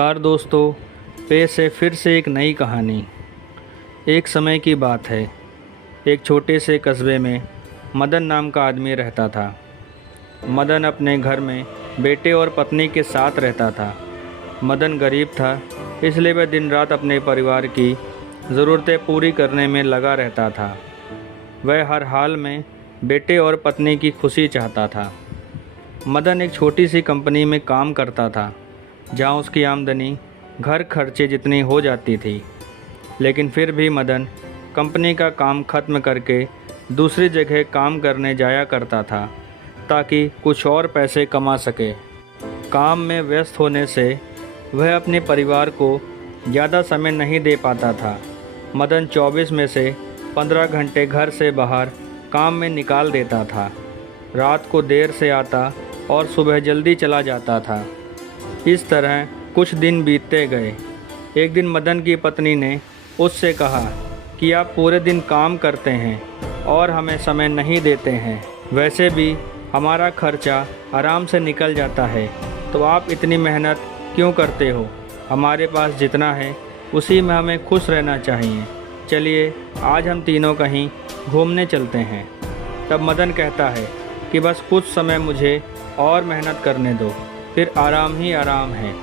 नमस्कार दोस्तों, पेश है फिर से एक नई कहानी। एक समय की बात है। एक छोटे से कस्बे में मदन नाम का आदमी रहता था। मदन अपने घर में बेटे और पत्नी के साथ रहता था। मदन गरीब था, इसलिए वह दिन रात अपने परिवार की ज़रूरतें पूरी करने में लगा रहता था। वह हर हाल में बेटे और पत्नी की खुशी चाहता था। मदन एक छोटी सी कंपनी में काम करता था, जहाँ उसकी आमदनी घर खर्चे जितनी हो जाती थी। लेकिन फिर भी मदन कंपनी का काम ख़त्म करके दूसरी जगह काम करने जाया करता था, ताकि कुछ और पैसे कमा सके। काम में व्यस्त होने से वह अपने परिवार को ज़्यादा समय नहीं दे पाता था। मदन 24 में से 15 घंटे घर से बाहर काम में निकाल देता था। रात को देर से आता और सुबह जल्दी चला जाता था। इस तरह कुछ दिन बीतते गए। एक दिन मदन की पत्नी ने उससे कहा कि आप पूरे दिन काम करते हैं और हमें समय नहीं देते हैं। वैसे भी हमारा खर्चा आराम से निकल जाता है, तो आप इतनी मेहनत क्यों करते हो? हमारे पास जितना है उसी में हमें खुश रहना चाहिए। चलिए आज हम तीनों कहीं घूमने चलते हैं। तब मदन कहता है कि बस कुछ समय मुझे और मेहनत करने दो, फिर आराम ही आराम है।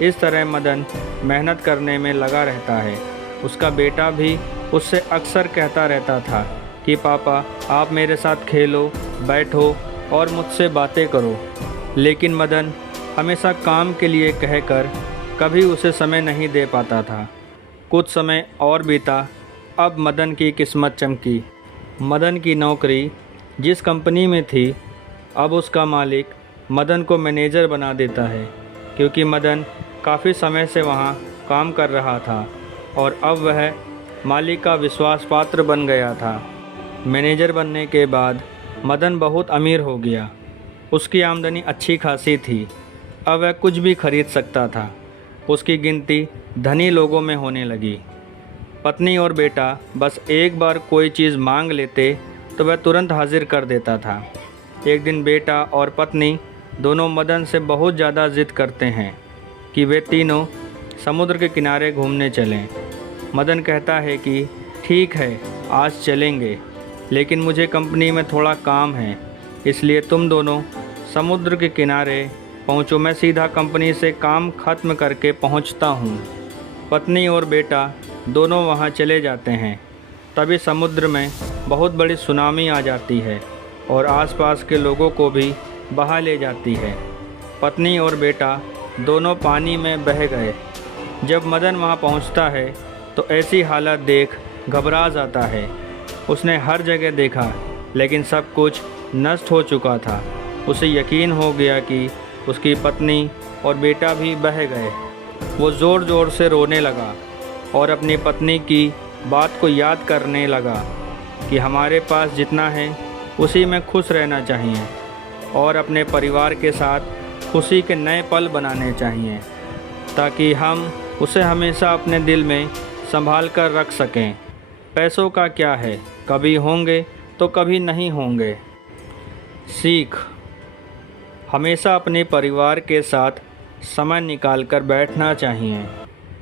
इस तरह मदन मेहनत करने में लगा रहता है। उसका बेटा भी उससे अक्सर कहता रहता था कि पापा आप मेरे साथ खेलो, बैठो और मुझसे बातें करो। लेकिन मदन हमेशा काम के लिए कहकर कभी उसे समय नहीं दे पाता था। कुछ समय और बीता। अब मदन की किस्मत चमकी। मदन की नौकरी जिस कंपनी में थी, अब उसका मालिक मदन को मैनेजर बना देता है, क्योंकि मदन काफ़ी समय से वहाँ काम कर रहा था और अब वह मालिक का विश्वास पात्र बन गया था। मैनेजर बनने के बाद मदन बहुत अमीर हो गया। उसकी आमदनी अच्छी खासी थी। अब वह कुछ भी खरीद सकता था। उसकी गिनती धनी लोगों में होने लगी। पत्नी और बेटा बस एक बार कोई चीज़ मांग लेते तो वह तुरंत हाजिर कर देता था। एक दिन बेटा और पत्नी दोनों मदन से बहुत ज़्यादा ज़िद करते हैं कि वे तीनों समुद्र के किनारे घूमने चलें। मदन कहता है कि ठीक है, आज चलेंगे, लेकिन मुझे कंपनी में थोड़ा काम है, इसलिए तुम दोनों समुद्र के किनारे पहुँचो। मैं सीधा कंपनी से काम ख़त्म करके पहुँचता हूँ। पत्नी और बेटा दोनों वहाँ चले जाते हैं। तभी समुद्र में बहुत बड़ी सुनामी आ जाती है और आसपास के लोगों को भी बहा ले जाती है। पत्नी और बेटा दोनों पानी में बह गए। जब मदन वहाँ पहुँचता है तो ऐसी हालत देख घबरा जाता है। उसने हर जगह देखा, लेकिन सब कुछ नष्ट हो चुका था। उसे यकीन हो गया कि उसकी पत्नी और बेटा भी बह गए। वो ज़ोर ज़ोर से रोने लगा और अपनी पत्नी की बात को याद करने लगा कि हमारे पास जितना है उसी में खुश रहना चाहिए और अपने परिवार के साथ खुशी के नए पल बनाने चाहिए, ताकि हम उसे हमेशा अपने दिल में संभाल कर रख सकें। पैसों का क्या है, कभी होंगे तो कभी नहीं होंगे। सीख: हमेशा अपने परिवार के साथ समय निकाल कर बैठना चाहिए।